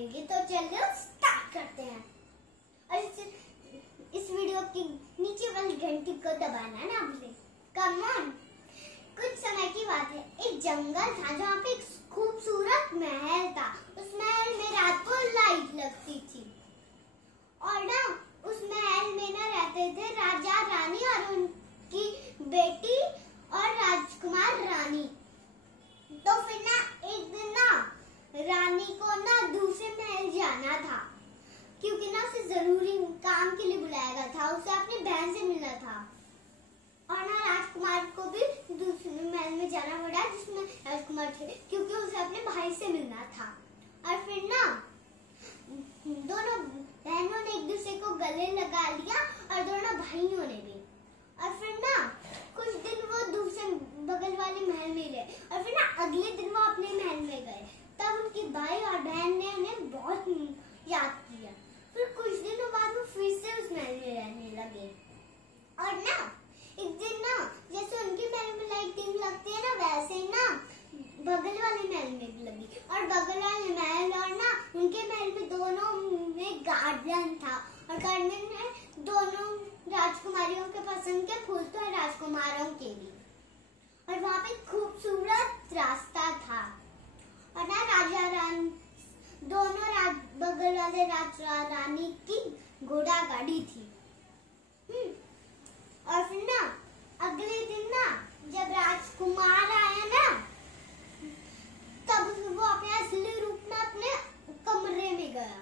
लगेगी। तो चलिए स्टार्ट करते हैं। और इस वीडियो की नीचे वाली घंटी को दबाना ना भूलें। Come on. कुछ समय की बात है, एक जंगल था जहाँ पे एक खूबसूरत महल था। उस महल में रात को लाइट लगती थी और ना उस महल में ना रहते थे राजा रानी और उनकी बेटी और राजकुमार रानी। तो फिर ना एक दिन ना रानी को ना दूसरे महल जाना था, क्योंकि ना उसे जरूरी काम के लिए बुलाया गया था। उसे अपनी बहन से मिलना था और ना राजकुमार को भी दूसरे महल में जाना पड़ा जिसमें राजकुमार थे, क्योंकि उसे अपने भाई से मिलना था। और फिर ना दोनों बहनों ने एक दूसरे को गले लगा लिया और दोनों भाइयों ने भी। और फिर ना कुछ दिन वो दूसरे बगल वाले महल में गए और फिर ना अगले दिन वो अपने महल में गए। तब उनकी भाई और बहन ने उन्हें बहुत याद किया। फिर कुछ दिनों बाद वो फिर से उस महल में रहने लगे। और ना एक दिन ना जैसे उनके महल में लाइट दिन लगती है ना, वैसे ही ना बगल वाले महल में भी लगी। और बगल वाले महल और ना उनके महल में दोनों में गार्डन था और गार्डन में दोनों राजकुमारियों के पसंद के फूल थे और राजकुमारों के भी। और वहाँ पे खूबसूरत रास्ता था और ना राजा रानी दोनों बगल वाले राजा रानी की घोड़ा गाड़ी थी। और फिर ना अगले दिन ना जब राजकुमार आया ना, तब वो अपने असली रूप में अपने कमरे में गया।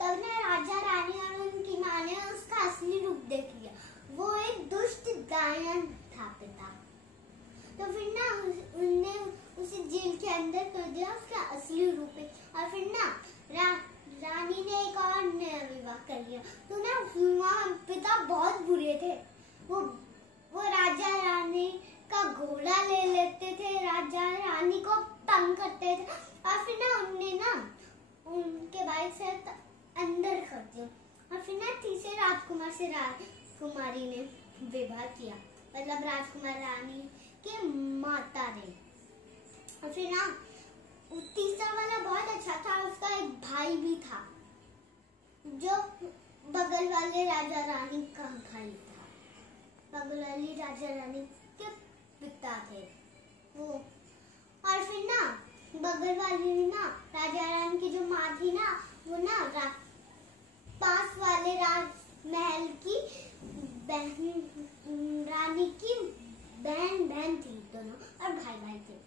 तब ना राजा रानी और उनकी माँ ने उसका असली रूप देख लिया। वो एक दुष्ट गायन था पिता। तो फिर ना उनने उसे जेल के अंदर कर दिया उसका असली रूप में। और फिर ना रानी ने एक और नया विवाह कर लिया। तो ना वहाँ पिता बहुत बुरे थे। वो राजा रानी का घोड़ा ले लेते थे, राजा रानी को तंग करते थे। और फिर ना उनने ना उनके भाई से अंदर कर दिया। और फिर ना तीसरे राजकुमार से राजकुमारी ने विवाह किया, मतलब राजकुमार रानी के माता ने। और फिर ना तीसरा वाला बहुत अच्छा था, उसका एक भाई भी था जो बगल वाले राजा रानी का भाई था। बगल वाली राजा रानी के पिता थे वो। और फिर ना बगल वाली ना राजा रानी की जो माँ थी ना, वो ना पास वाले राजमहल की बहन रानी की बहन थी दोनों, और भाई थे।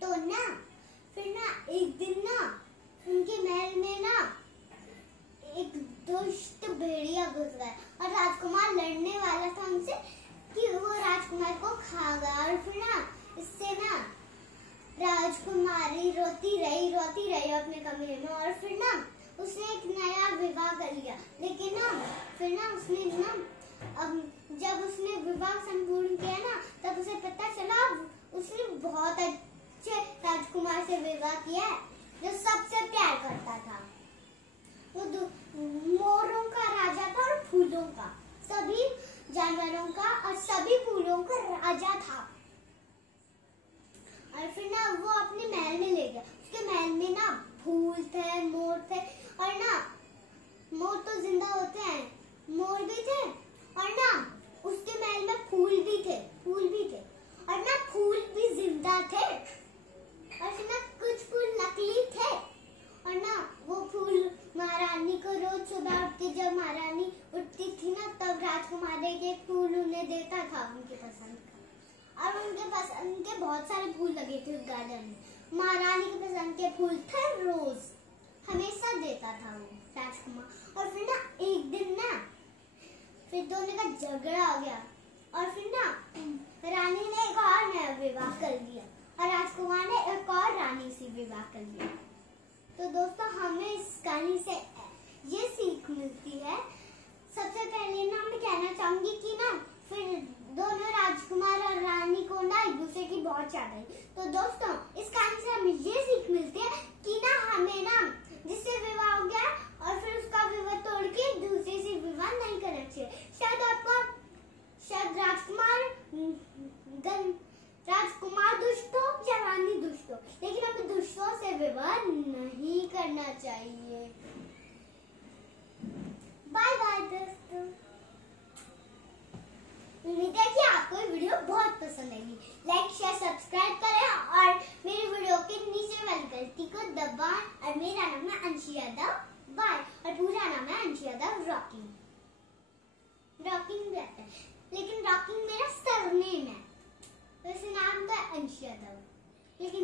तो ना फिर ना एक दिन ना उनके महल में ना एक दुष्ट भेड़िया घुस गया और राजकुमार लड़ने वाला था उनसे कि वो राजकुमार को खा गया। और फिर ना इससे ना राजकुमारी रोती रही अपने कमरे में। और फिर ना उसने एक नया विवाह कर लिया। लेकिन ना फिर ना उसने ना अब जब उसने विवाह संपूर्ण किया ना, तब उसे पता चला उसने बहुत अच्छे राजकुमार से विवाह किया है जो सबसे प्यार करता था। वो मोरों का राजा था और फूलों का, सभी जानवरों का और सभी फूलों का राजा था। और फिर ना वो अपने महल में ले गया। उसके महल में ना फूल थे, मोर थे। और ना मोर तो जिंदा होते हैं, मोर भी थे। और ना उसके महल में फूल भी थे और ना फूल भी जिंदा थे। और फिर ना कुछ फूल नकली थे। और ना वो फूल महारानी को रोज सुबह उठ के जब महारानी उठती थी ना, तब राजकुमार के फूल उन्हें देता था उनके पसंद का। और उनके पसंद के बहुत सारे फूल लगे थे उस गार्डन में। महारानी के पसंद के फूल थे रोज, हमेशा देता था वो राजकुमार। और फिर ना एक दिन ना फिर दोनों का झगड़ा हो गया और फिर ना रानी ने एक और नया विवाह कर लिया और राजकुमार ने एक और रानी से विवाह कर लिया। तो दोस्तों हमें इस कहानी से ये सीख मिलती है। सबसे पहले ना मैं कहना चाहूंगी कि ना फिर दोनों राजकुमार और रानी को ना एक दूसरे की बहुत चाह आई। तो दोस्तों इस कहानी से हमें ये सीख मिलती है कि ना हमें ना जिससे विवाह हो गया और फिर उसका विवाह तोड़ के दूसरे से विवाह नहीं करना चाहिए। शायद राजकुमार राजकुमार दुष्ट हो या रानी दुष्ट हो, लेकिन हमें दुष्टों से विवाह नहीं करना चाहिए। बाय बाय दोस्तों। उम्मीद है कि आपको ये वीडियो बहुत पसंद आएगी। लाइक शेयर सब्सक्राइब करें और मेरी वीडियो के नीचे वाली घंटी को दबाएं। और मेरा नाम है अंशी यादव, बाय। और पूरा नाम है अंशी यादव रॉकिंग भी आता है, लेकिन रॉकिंग मेरा सरनेम है, वैसे नाम तो अंशी यादव, लेकिन